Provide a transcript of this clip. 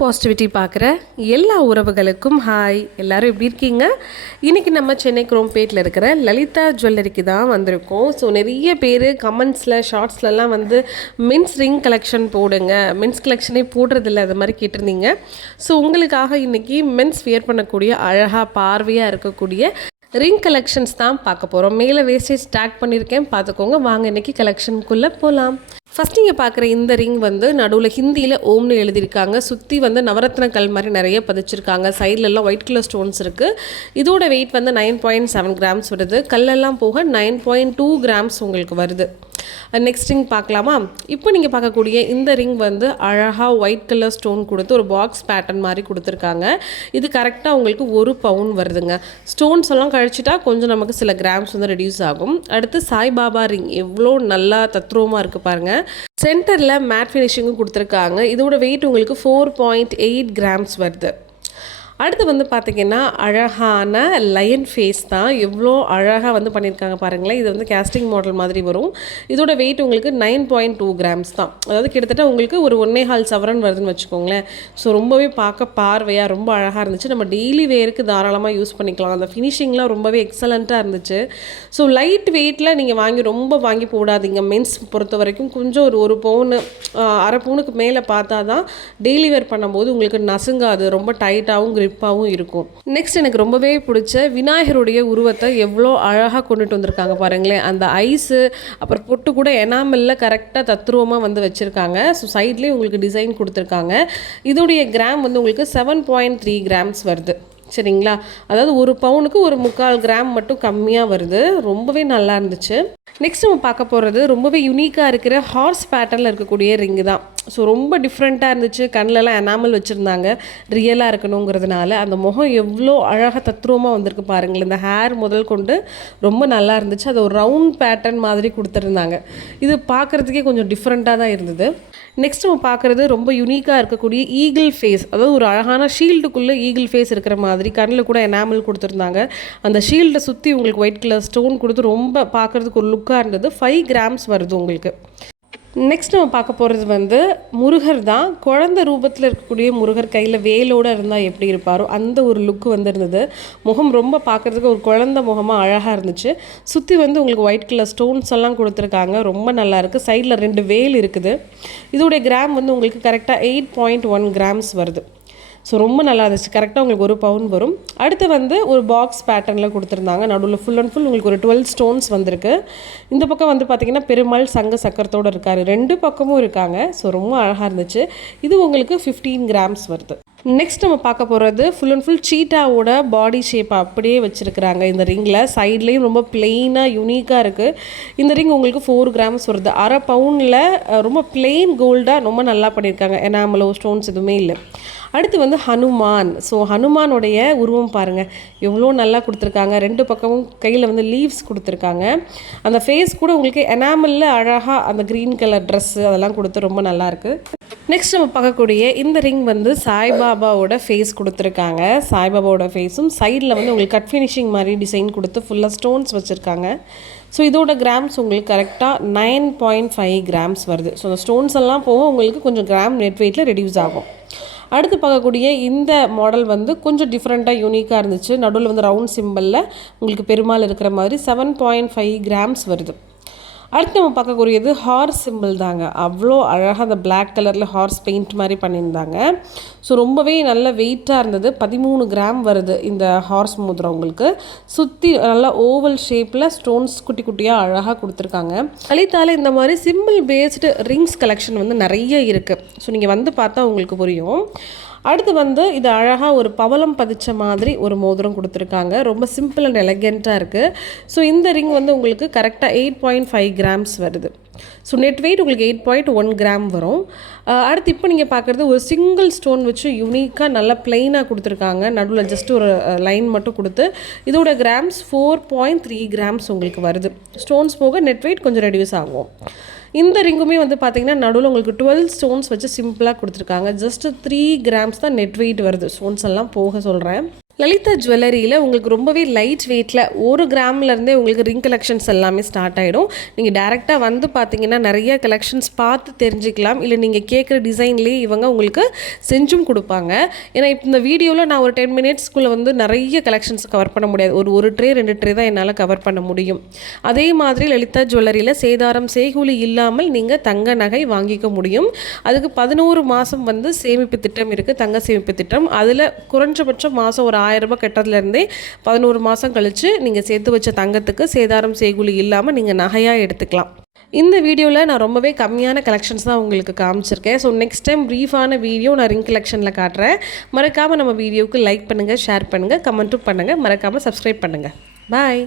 Positivity பார்க்குற எல்லா உறவுகளுக்கும் ஹாய். எல்லோரும் எப்படி இருக்கீங்க? இன்றைக்கி நம்ம சென்னை குரோம்பேட்டில் இருக்கிற லலிதா ஜுவல்லரிக்கு தான் வந்திருக்கோம். ஸோ நிறைய பேர் கமெண்ட்ஸில் ஷார்ட்ஸ்லலாம் வந்து மென்ஸ் ரிங் கலெக்ஷன் போடுங்க, மென்ஸ் கலெக்ஷனே போடுறதில்ல, அது மாதிரி கேட்டிருந்தீங்க. ஸோ உங்களுக்காக இன்றைக்கி மென்ஸ் வியர் பண்ணக்கூடிய அழகாக பார்வையாக இருக்கக்கூடிய ரிங் கலெக்ஷன்ஸ் தான் பார்க்க போகிறோம். மேலே வேஸ்டேஜ் ஸ்டாக் பண்ணியிருக்கேன், பார்த்துக்கோங்க. வாங்க இன்றைக்கி கலெக்ஷனுக்குள்ளே போகலாம். ஃபஸ்ட் நீங்கள் பார்க்குற இந்த ரிங் வந்து நடுவில் ஹிந்தியில் ஓம்னு எழுதியிருக்காங்க. சுற்றி வந்து நவரத்ன கல் மாதிரி நிறைய பதிச்சிருக்காங்க. சைட்லலாம் ஒயிட் கலர் ஸ்டோன்ஸ் இருக்குது. இதோட வெயிட் வந்து 9.7 கிராம்ஸ் வருது. கல்லெல்லாம் போக 9.2 கிராம்ஸ் உங்களுக்கு வருது. நெக்ஸ்ட் ரிங் பார்க்கலாமா? இப்போ நீங்கள் பார்க்கக்கூடிய இந்த ரிங் வந்து அழகாக ஒயிட் கலர் ஸ்டோன் கொடுத்து ஒரு பாக்ஸ் பேட்டர்ன் மாதிரி கொடுத்துருக்காங்க. இது கரெக்டாக உங்களுக்கு 1 பவுன் வருதுங்க. ஸ்டோன்ஸ் எல்லாம் கழிச்சிட்டா கொஞ்சம் நமக்கு சில கிராம்ஸ் வந்து ரெடியூஸ் ஆகும். அடுத்து சாய்பாபா ரிங் எவ்வளோ நல்லா தத்ரூபமாக இருக்குது பாருங்கள். சென்டரில் மேட் ஃபினிஷிங்கும் கொடுத்துருக்காங்க. இதோட வெயிட் உங்களுக்கு 4.8 கிராம்ஸ் வருது. அடுத்து வந்து பார்த்திங்கன்னா அழகான லயன் ஃபேஸ் தான். எவ்வளோ அழகாக வந்து பண்ணியிருக்காங்க பாருங்களேன். இது வந்து கேஸ்டிங் மாடல் மாதிரி வரும். இதோட வெயிட் உங்களுக்கு 9.2 கிராம்ஸ் தான். அதாவது கிட்டத்தட்ட உங்களுக்கு ஒரு 1.25 சவரன் வருதுன்னு வச்சுக்கோங்களேன். ஸோ ரொம்பவே பார்க்க பார்வையாக ரொம்ப அழகாக இருந்துச்சு. நம்ம டெய்லி வேருக்கு தாராளமாக யூஸ் பண்ணிக்கலாம். அந்த ஃபினிஷிங்லாம் ரொம்பவே எக்ஸலண்ட்டாக இருந்துச்சு. ஸோ லைட் வெயிட்டில் நீங்கள் ரொம்ப வாங்கி போடாதீங்க. மென்ஸ் பொறுத்த வரைக்கும் கொஞ்சம் ஒரு பவுனு அரை பவுனுக்கு மேலே பார்த்தா தான் டெய்லி வேர் பண்ணும்போது உங்களுக்கு நசுங்காது, ரொம்ப டைட்டாகவும் கிரிப்பாகவும் இருக்கும். நெக்ஸ்ட் எனக்கு ரொம்பவே பிடிச்ச விநாயகருடைய உருவத்தை எவ்வளோ அழகாக கொண்டுட்டு வந்திருக்காங்க பாருங்களேன். அந்த ஐஸு அப்புறம் பொட்டு கூட எனாமலில் கரெக்டாக தத்ரூபமாக வந்து வச்சுருக்காங்க. ஸோ சைட்லேயே உங்களுக்கு டிசைன் கொடுத்துருக்காங்க. இதோடைய கிராம் வந்து உங்களுக்கு 7.3 கிராம்ஸ் வருது. சரிங்களா? அதாவது 1 பவுனுக்கு 1/4 கிராம் மட்டும் கம்மியாக வருது. ரொம்பவே நல்லா இருந்துச்சு. நெக்ஸ்ட் நம்ம பார்க்க போகிறது ரொம்பவே யூனிக்காக இருக்கிற ஹார்ஸ் பேட்டர்னில் இருக்கக்கூடிய ரிங்கு தான். ஸோ ரொம்ப டிஃப்ரெண்ட்டாக இருந்துச்சு. கண்ணிலலாம் எனாமல் வச்சுருந்தாங்க, ரியலாக இருக்கணுங்கிறதுனால. அந்த முகம் எவ்வளோ அழகாக தத்ரூபமாக வந்திருக்கு பாருங்கள். இந்த ஹேர் முதல் கொண்டு ரொம்ப நல்லா இருந்துச்சு. அது ஒரு ரவுண்ட் பேட்டர்ன் மாதிரி கொடுத்துருந்தாங்க. இது பார்க்குறதுக்கே கொஞ்சம் டிஃப்ரெண்ட்டாக தான் இருந்தது. நெக்ஸ்ட் நம்ம பார்க்குறது ரொம்ப யூனிக்காக இருக்கக்கூடிய ஈகிள் ஃபேஸ். அதாவது ஒரு அழகான ஷீல்டுக்குள்ளே ஈகிள் ஃபேஸ் இருக்கிற மாதிரி கண்ணில் கூட எனாமல் கொடுத்துருந்தாங்க. அந்த ஷீல்டை சுற்றி உங்களுக்கு ஒயிட் கலர் ஸ்டோன் கொடுத்து ரொம்ப பார்க்குறதுக்கு ஒரு லுக்காக இருந்தது. 5 கிராம்ஸ் வருது உங்களுக்கு. நெக்ஸ்ட் நம்ம பார்க்க போகிறது வந்து முருகர் தான். குழந்தை ரூபத்தில் இருக்கக்கூடிய முருகர் கையில் வேலோடு இருந்தால் எப்படி இருப்பாரோ அந்த ஒரு லுக்கு வந்து இருந்தது. முகம் ரொம்ப பார்க்குறதுக்கு ஒரு குழந்தை முகமாக அழகாக இருந்துச்சு. சுற்றி வந்து உங்களுக்கு ஒயிட் கலர் ஸ்டோன்ஸ் எல்லாம் கொடுத்துருக்காங்க. ரொம்ப நல்லாயிருக்கு. சைடில் 2 வேல் இருக்குது. இதோடைய கிராம் வந்து உங்களுக்கு கரெக்டாக 8.1 கிராம்ஸ் வருது. ஸோ ரொம்ப நல்லா இருந்துச்சு. கரெக்டாக உங்களுக்கு 1 பவுன் வரும். அடுத்து வந்து ஒரு பாக்ஸ் பேட்டர்னில் கொடுத்துருந்தாங்க. நடுவில் ஃபுல் அண்ட் ஃபுல் உங்களுக்கு ஒரு 12 ஸ்டோன்ஸ் வந்திருக்கு. இந்த பக்கம் வந்து பார்த்திங்கன்னா பெருமாள் சங்க சக்கரத்தோடு இருக்கார். 2 பக்கமும் இருக்காங்க. ஸோ ரொம்ப அழகாக இருந்துச்சு. இது உங்களுக்கு 15 கிராம்ஸ் வருது. நெக்ஸ்ட் நம்ம பார்க்க போகிறது ஃபுல் அண்ட் ஃபுல் சீட்டாவோட பாடி ஷேப் அப்படியே வச்சுருக்குறாங்க. இந்த ரிங்கில் சைட்லேயும் ரொம்ப பிளெயினாக யூனிக்காக இருக்குது. இந்த ரிங் உங்களுக்கு 4 கிராம்ஸ் வருது. அரை பவுனில் ரொம்ப பிளெயின் கோல்டாக ரொம்ப நல்லா பண்ணியிருக்காங்க. எனாமலோ ஸ்டோன்ஸ் எதுவுமே இல்லை. அடுத்து வந்து ஹனுமான். ஸோ ஹனுமானுடைய உருவம் பாருங்கள் எவ்வளோ நல்லா கொடுத்துருக்காங்க. 2 பக்கமும் கையில் வந்து லீவ்ஸ் கொடுத்துருக்காங்க. அந்த ஃபேஸ் கூட உங்களுக்கு எனாமலில் அழகாக அந்த க்ரீன் கலர் ட்ரெஸ்ஸு அதெல்லாம் கொடுத்து ரொம்ப நல்லாயிருக்கு. நெக்ஸ்ட் நம்ம பார்க்கக்கூடிய இந்த ரிங் வந்து சாய்பாபாவோட ஃபேஸ் கொடுத்துருக்காங்க. சாய்பாபாவோட ஃபேஸும் சைடில் வந்து உங்களுக்கு கட் ஃபினிஷிங் மாதிரி டிசைன் கொடுத்து ஃபுல்லாக ஸ்டோன்ஸ் வச்சுருக்காங்க. ஸோ இதோட கிராம்ஸ் உங்களுக்கு கரெக்டாக 9.5 கிராம்ஸ் வருது. ஸோ அந்த ஸ்டோன்ஸ் எல்லாம் போக உங்களுக்கு கொஞ்சம் கிராம் நெட் வெயிட்டில் ரெடியூஸ் ஆகும். அடுத்து பார்க்கக்கூடிய இந்த மாடல் வந்து கொஞ்சம் டிஃப்ரெண்ட்டாக யூனிக்காக இருந்துச்சு. நடுவில் வந்து ரவுண்ட் சிம்பிளில் உங்களுக்கு பெருமாள் இருக்கிற மாதிரி 7.5 கிராம்ஸ் வருது. அடுத்து நம்ம பார்க்கக்கூடியது ஹார்ஸ் சிம்பிள் தாங்க. அவ்வளோ அழகாக அந்த பிளாக் கலரில் ஹார்ஸ் பெயிண்ட் மாதிரி பண்ணியிருந்தாங்க. ஸோ ரொம்பவே நல்ல வெயிட்டாக இருந்தது. 13 கிராம் வருது இந்த ஹார்ஸ் மோதிரம் உங்களுக்கு. சுற்றி நல்லா ஓவல் ஷேப்பில் ஸ்டோன்ஸ் குட்டி குட்டியாக அழகாக கொடுத்துருக்காங்க. லலிதால இந்த மாதிரி சிம்பிள் பேஸ்டு ரிங்ஸ் கலெக்ஷன் வந்து நிறைய இருக்குது. ஸோ நீங்கள் வந்து பார்த்தா உங்களுக்கு புரியும். அடுத்து வந்து இது அழகாக ஒரு பவளம் பதிச்ச மாதிரி ஒரு மோதிரம் கொடுத்துருக்காங்க. ரொம்ப சிம்பிள் அண்ட் எலகெண்ட்டாக இருக்குது. ஸோ இந்த ரிங் வந்து உங்களுக்கு கரெக்டாக 8.5 கிராம்ஸ் வருது. ஸோ நெட் வெயிட் உங்களுக்கு 8.1 கிராம் வரும். அடுத்து இப்போ நீங்கள் பார்க்குறது ஒரு சிங்கிள் ஸ்டோன் வச்சு யூனிக்காக நல்லா பிளெயினாக கொடுத்துருக்காங்க. நடுவில் ஜஸ்ட் ஒரு லைன் மட்டும் கொடுத்து இதோட கிராம்ஸ் 4.3 கிராம்ஸ் உங்களுக்கு வருது. ஸ்டோன்ஸ் போக நெட் வெயிட் கொஞ்சம் ரெடியூஸ் ஆகும். இந்த ரிங்குமே வந்து பார்த்திங்கன்னா நடுவில் உங்களுக்கு 12 ஸ்டோன்ஸ் வச்சு சிம்பிளாக கொடுத்துருக்காங்க. ஜஸ்ட் 3 கிராம்ஸ் தான் நெட் வெயிட் வருது. ஸ்டோன்ஸ் எல்லாம் போக சொல்கிறேன். லலிதா ஜுவல்லரியில் உங்களுக்கு ரொம்பவே லைட் வெயிட்டில் 1 கிராம்லேருந்தே உங்களுக்கு ரிங் கலெக்ஷன்ஸ் எல்லாமே ஸ்டார்ட் ஆகிடும். நீங்கள் டேரெக்டாக வந்து பார்த்தீங்கன்னா நிறைய கலெக்ஷன்ஸ் பார்த்து தெரிஞ்சுக்கலாம். இல்லை நீங்கள் கேட்குற டிசைன்லேயே இவங்க உங்களுக்கு செஞ்சும் கொடுப்பாங்க. ஏன்னா இப்போ இந்த வீடியோவில் நான் ஒரு 10 மினிட்ஸ்க்குள்ளே வந்து நிறைய கலெக்ஷன்ஸ் கவர் பண்ண முடியாது. ஒரு ட்ரே 2 ட்ரே தான் என்னால் கவர் பண்ண முடியும். அதே மாதிரி லலிதா ஜுவல்லரியில் சேதாரம் செய்கூலி இல்லாமல் நீங்கள் தங்க நகை வாங்கிக்க முடியும். அதுக்கு 11 மாதம் வந்து சேமிப்பு திட்டம் இருக்குது, தங்க சேமிப்பு திட்டம். அதில் குறைஞ்சபட்சம் மாதம் ஒரு 1000 ரூபாய் கட்டுறதுலேருந்தே 11 மாதம் கழித்து நீங்கள் சேர்த்து வச்ச தங்கத்துக்கு சேதாரம் செய்கூலி இல்லாமல் நீங்கள் நகையாக எடுத்துக்கலாம். இந்த வீடியோவில் நான் ரொம்பவே கம்மியான கலெக்ஷன்ஸ் தான் உங்களுக்கு காமிச்சிருக்கேன். ஸோ நெக்ஸ்ட் டைம் ப்ரீஃபான வீடியோ நான் ரிங் கலெக்ஷனில் காட்டுறேன். மறக்காமல் நம்ம வீடியோவுக்கு லைக் பண்ணுங்கள், ஷேர் பண்ணுங்கள், கமெண்ட்டும் பண்ணுங்கள். மறக்காமல் சப்ஸ்கிரைப் பண்ணுங்கள். பாய்.